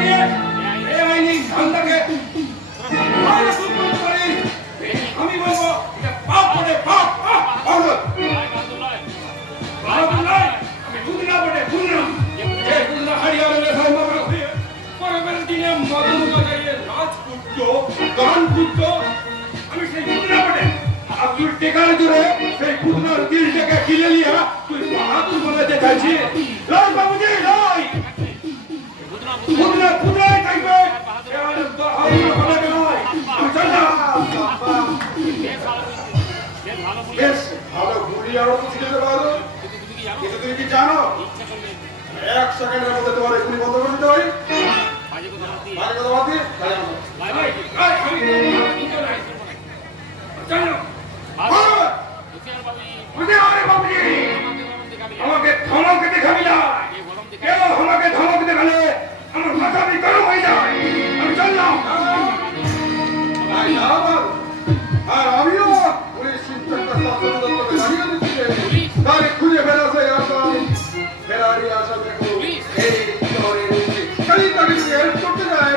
দিয়ে এই আইনি ধান্দাকে আমি বলবো এটা পাপ বটে, পাপ। আমি বুঝনা বটে, বুঝনা যে বুঝনা হারিয়ে গেলে পরের দিনে মদন বাজাইয়ে নাচ করতো, গান করতো, আমি সেই বুঝনা বটে। আর তুই টেকার জোরে সেই বুঝনার দিলটাকে কিনে নিয়া তুই বাহাদুর বানাতে চাইছিস। লয় বাবুজি, লয়। বুঝনা বুঝনাই থাকবে, বাহাদুর বানাতে নয়। বেশ ভালো গুলি আরো তো শিখেছে পারো, কিন্তু তুমি কি জানো 1 সেকেন্ডের মধ্যে তোমার এখনই বন্ধ করে দিতে পারি। বাজে কথা বাদ দিয়ে আমাকে ধমক দেখাবি না, কেউ আমাকে ধমক দেখালে আমার মাথা গরম হয়ে যায়। আমি চললাম। আর আমিও পুলিশ ইন্সপেক্টর দত্তকে জানিয়ে দিচ্ছি তাকে খুঁজে বেড়াতে ফেরারি আসা দেখো এই শহরে খালি তাকে যদি হেল্প করতে যাই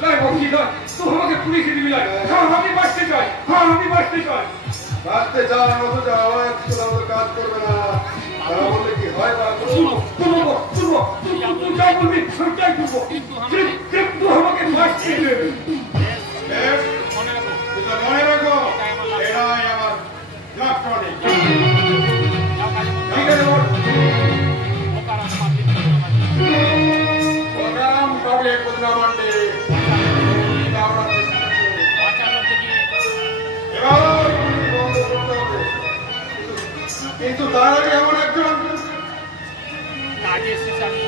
তুই আমাকে পুলিশে দিবি না। হ্যাঁ আমি বাঁচতে চাই, হ্যাঁ আমি বাঁচতে চাই। বাঁচতে চান অথচ আওয়াজ তোলা কাজ করবে না, তারা বললে কি হয় বা তুই যাই বলবি আমি তাই করবো, কিন্তু আমাকে বাঁচতে দেবে। মনে রাখো এটাই আমার ইলেকট্রনিক। ঠিক আছে প্রোগ্রাম পাবলিক বুঝলামান্ডে এবার বন্ধ করতে হবে, কিন্তু তার আগে এমন একজন কাজের শেষে আমি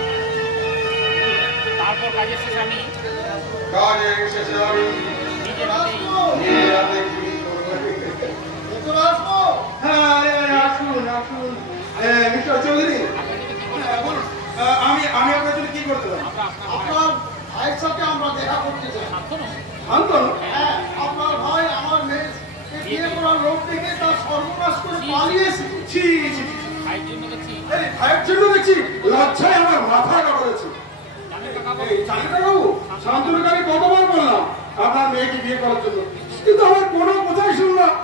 কাজের শেষে আমি নিজের হাতেই নিজের হাতে গুলি করবো। হ্যাঁ আসুন আসুন মিস্টার চৌধুরী, আমি আপনার জন্য কি করতে পারি? আপনার ভাইয়ের সাথে আমরা দেখা করতে চাই। শান্তনু, হ্যাঁ, আপনার ভাই আমার মেয়ে বিয়ে করার লোক থেকে তার সর্বনাশ করে পালিয়েছে। ছি ছি, ভাইয়ের জন্য দেখছি এই ভাইয়ের জন্য দেখছি লজ্জায় আমার মাথা কাপড়েছে। এই চাকরিবাবু, শান্তনুকে আমি কতবার বললাম আপনার মেয়েকে বিয়ে করার জন্য, কিন্তু আমার কোনো কথাই শুনলাম।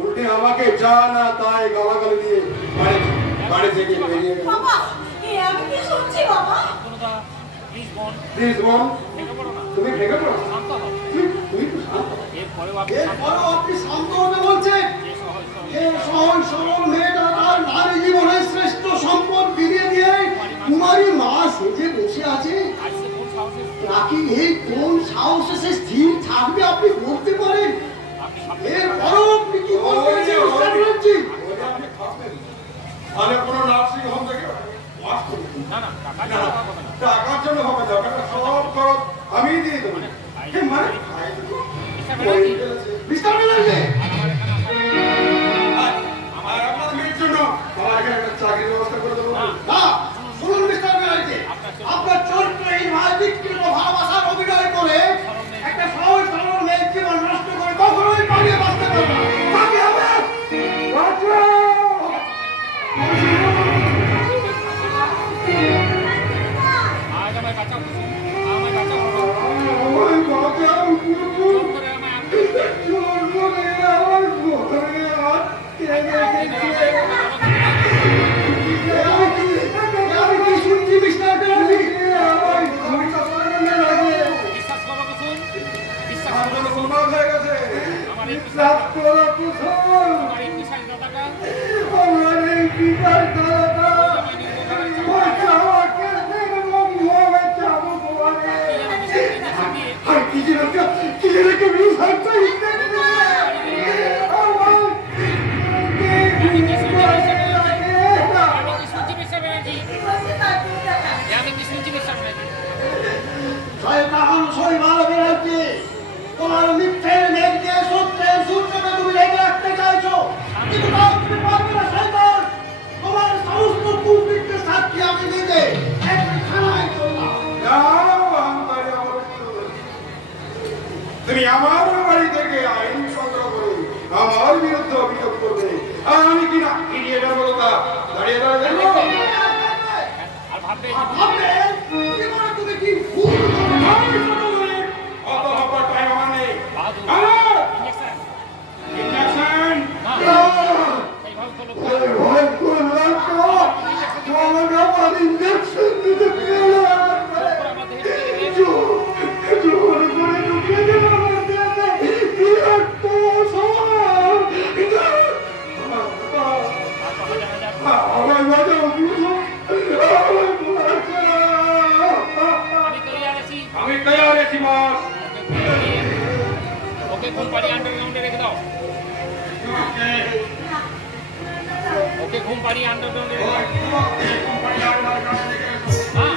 উল্টে আমাকে যা না তাই গালাগালি দিয়ে বাড়ি থেকে বেরিয়ে গেল। বাবা, আমি কি শুনছি বাবা? প্লিজ বোন, তুমি ভেঙে পড়ো, শান্ত হও। তুমি একটু শান্ত হও। এরপরেও এরপরও আপনি শান্ত হতে বলছেন? এই সহজ সরল মেয়েটা তার নারী জীবনের শ্রেষ্ঠ সম্পদ বিলিয়ে দিয়ে কুমারী মা সেজে বসে আছে। নাকি এই কোন সাহসে সে স্থির থাকবে আপনি বলতে পারেন? এরপরও আপনি কি বলবেন? মানে কোনো নার্সিং হোম থেকে টাকার জন্য হবে না, সব খরচ আমি দিয়ে দেবো। মানে মিস্টার ব্যানার্জি, আর আপনার মেয়ের জন্য আমার এখানে একটা চাকরির ব্যবস্থা করে দেবো। না, শুনুন মিস্টার ব্যানার্জি, আপনার চরিত্রহীন ভাই বিকৃত ভালোবাসার অভিনয় করে একটা সহজ সরল মেয়ের জীবন নষ্ট করে কখনোই পালিয়ে বাঁচতে পারবে না। পালিয়ে হবে তোমার মিথ্যের মেঘ দিয়ে সত্যের সূর্যকে তুমি রেখে রাখতে চাইছো, কিন্তু তাও তুমি পারবে না শয়তান। তোমার সমস্ত কুকৃত্যের সাক্ষী আমি নিজে একটা থানায় চললাম। তুমি আমার বাড়ি থেকে আইন সংগ্রহ করে আমার বিরুদ্ধে অভিযোগ করবে, আর আমি কিনা ইডিয়েটের মতো দাঁড়িয়ে দাঁড়িয়ে দেখবো। আর ভাববে ভাববে ঘুম পাড়ি আন্ডারগ্রাউন্ডে রেখে দাও। ওকে ঘুম পাড়ি আন্ডারগ্রাউন্ডে রেখে দাও। হ্যাঁ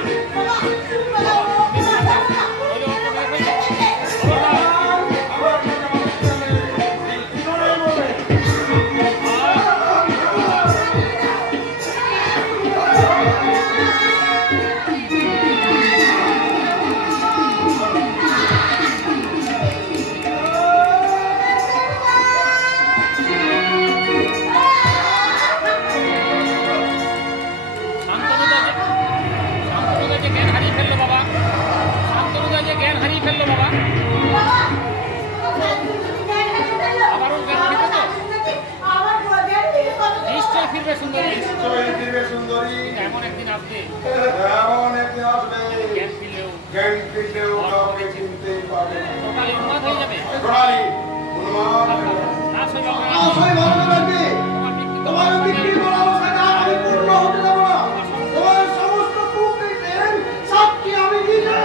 এমন একদিন আসবে জ্ঞান ফিরলেও কাউকে চিনতে পারবে না। টোটালি উন্মাদ হয়ে যাবে। তোমার বিক্রি করা অবস্থাটা আমি পূর্ণ হতে দেবো না। তোমার সমস্ত কুকীর্তির সাক্ষী আমি দিতে।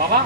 বাবা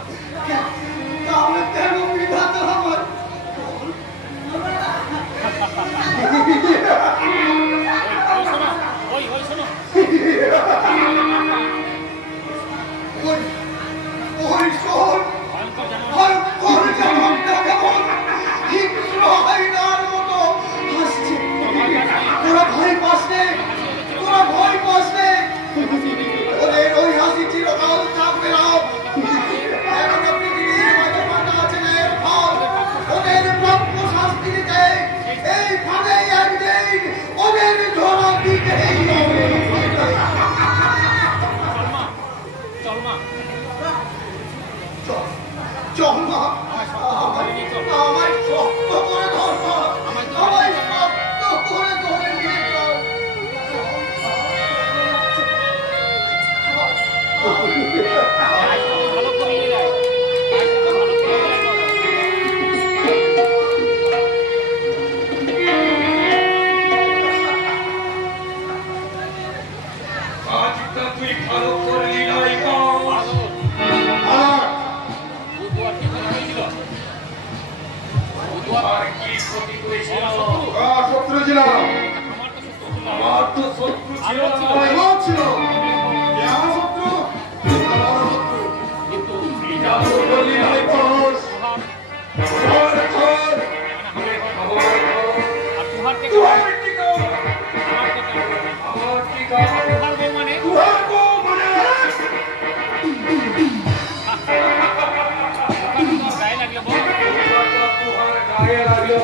গায়ে লাগলো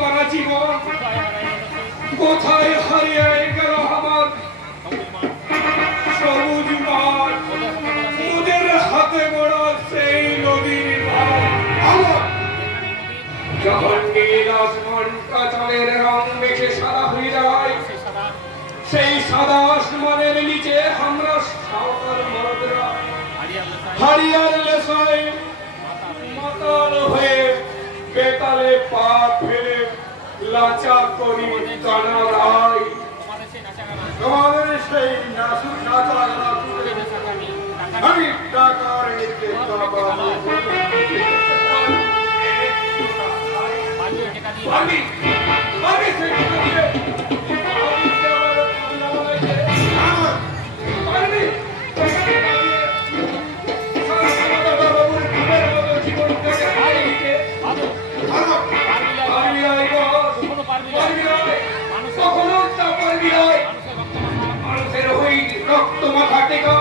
করা জীবন কোথায় হারিয়ে গেল আমার সবুজ মাঠ ওদের হাতে গড়া সেই নদীর ভাঙন যখন নীল আসমান কাঁচালের রং মেখে সাদা হয়ে যায় সেই সাদা আসমানের নিচে আমরা সাঁওতাল মরদরা হারিয়ার লেসায় মাতাল হয়ে বেতালে পা ফেলে লাচা করি কানা রায় তোমাদের সেই নাচা গানা আমি টাকার নিতে আমি সেই টাকা দিয়ে মানুষের ওই রক্ত মাথা টেকা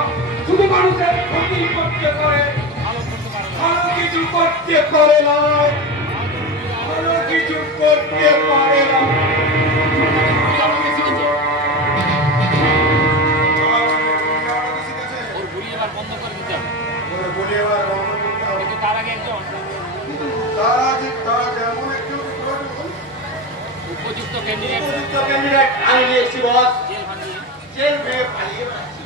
শুধু মানুষের ক্ষতি করতে পারে ভালো কিছু করতে পারে না ভালো কিছু করতে পারে না বন্ধ করে দিতে হবে তার আগে যেমন একজন উপযুক্ত ক্যান্ডিডেট আমি নিয়ে এসেছি বস জেল ভাঙিয়ে জেল ভেঙে পালিয়ে বেড়াচ্ছি।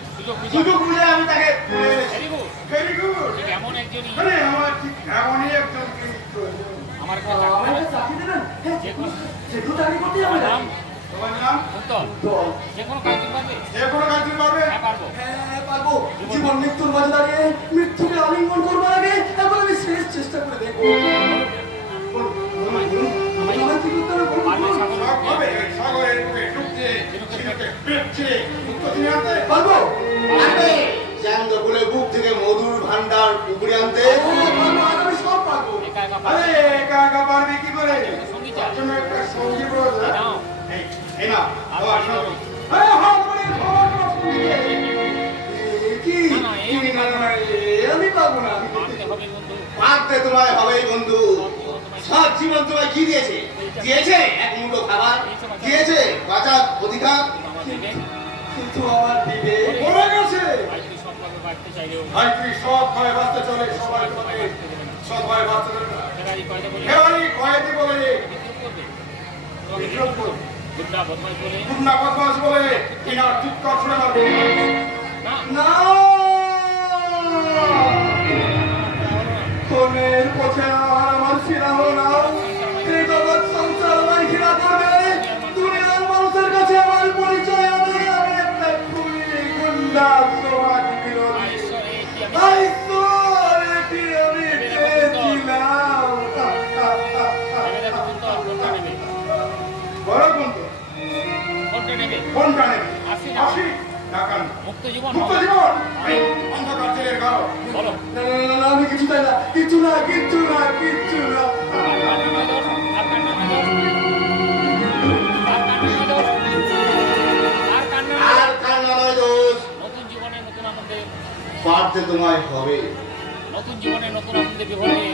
সুযোগ বুঝে আমি তাকে তুলে এনেছি। ভেরি গুড ঠিক এমন একজনই মানে আমার ঠিক এমনই একজন প্রয়োজন। আমার কাছে থাকবে। যে কোনো নাম তোমার নাম উত্তর যে কোনো কাজ তুমি পারবে যে কোনো কাজ তুমি পারবে? হ্যাঁ পারবো হ্যাঁ পারবো। জীবন মৃত্যুর মাঝে দাঁড়িয়ে মৃত্যুকে আলিঙ্গন করবার আগে এখন আমি শেষ চেষ্টা করে দেখবো। আমার কি করতে হবে বলুন, পারবে বলুন। সাগর সব হবে সাগরের বুকে ঢুকছে ঝিনুকে পেটছে মুক্ত দিয়ে আনতে পারবো? আরে জ্যান্ত বলে বুক থেকে মধুর ভান্ডার উপরে আনতে আমি সব পারবো। একা একা আরে পারবে একা একা পারবি কি করে? সঙ্গী তার চাই জন্য একটা সঙ্গী প্রয়োজন। নাও এই না আর ও আসো। আরে হাত ধরে ধর, কি না, এই কি না, না, না, আমি পারবো না। মানতে হবে বন্ধু পারতে তোমায় হবেই বন্ধু সব জীবন তোমায় কি দিয়েছে দিয়েছে এক মুঠো খাবার দিয়েছে বাঁচার অধিকার আমার দিকে কিন্তু আমার বিবেক পড়ে গেছে। বাইরে সম্পর্কে বাড়তে চাইলেও ভাই তুই সব ভয় বাঁচতে চলে সবাই তোমাকে সব ভয় বাঁচতে চলে ফেরারি কয়টা বলে ফেরারি কয়েদি বলে বিদ্রুপ করবে বিদ্রোহ করবে। গুন্ডা বদমাইশ বলে গুন্ডা বদমাশ বলে কিনা চিৎকার শুনে মারবে না না কোনের পথে আমার ফিরা হলো না এই জগৎ সংসার আমার ঘৃণা করবে দুনিয়ার মানুষের কাছে আমার পরিচয় হবে আমি একটা খুনি গুন্ডা সমাজ বিরোধী ঈশ্বরে কি আমি ঈশ্বর এটি আমি চেয়েছিলাম ভেবে দেখো কিন্তু কোনটা নেবে বড় বন্ধু কোনটা নেবে কোনটা নেবে আসি না। আসি টাকা মুক্ত জীবন মুক্ত হবে। জীবন এই অন্ধকার জেলের ঘর বলো না না না না আমি কিছু চাই না কিচ্ছু না কিচ্ছু না কিচ্ছু না আর কান্না নয় দোষ আর কান্না নয় দোষ আর কান্না নয় দোষ আর কান্না নয় আর কান্না নয় দোষ নতুন জীবনে নতুন আনন্দে পারতে তোমায় হবে নতুন জীবনে নতুন আনন্দে বিভোরে